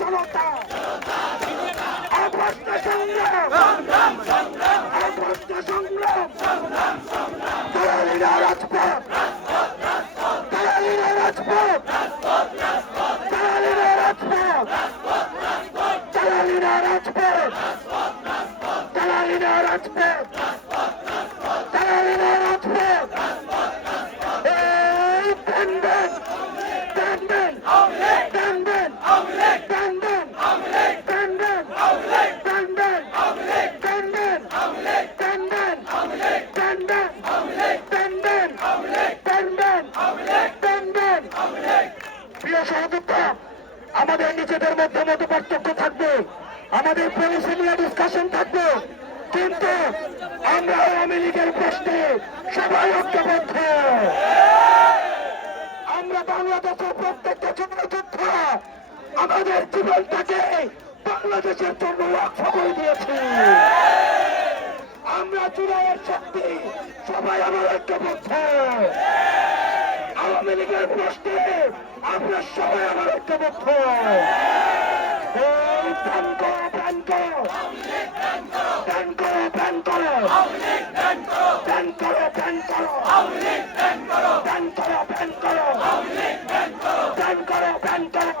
জনতা অভ্যস্ত সংগ্রাম অভ্যস্ত সংগ্রাম দালালিরা রাজপথ দালালিরা রাজপথ দালালিরা রাজপথ দালালিরা রাজপথ দালালিরা রাজপথ দালালিরা রাজপথ এই টানবেন টানবেন টানবেন টানবেন টানবেন টানবেন টানবেন টানবেন টানবেন টানবেন টানবেন টানবেন প্রিয় সহযোদ্ধা, আমাদের নিজেদের মধ্যে মত পার্থক্য থাকবে, আমাদের পলিসি নিয়ে ডিসকাশন থাকবে, কিন্তু আমরা আওয়ামী লীগের প্রশ্নে সবাই ঐক্যবদ্ধ। আমরা বাংলাদেশের প্রত্যেকটা যুদ্ধযোদ্ধা আমাদের জীবনটাকে বাংলাদেশের জন্য ওয়াকফ করে দিয়েছি। আমরা জুলাইয়ের শক্তি সবাই আমার ঐক্যবদ্ধ। আওয়ামী লীগের প্রশ্নে আমরা সবাই আমার ঐক্যবদ্ধ। এই প্যান করো প্যান করো প্যান করো প্যান করো প্যান করো প্যান করো প্যান করো প্যান করো প্যান করো প্যান করো প্যান করো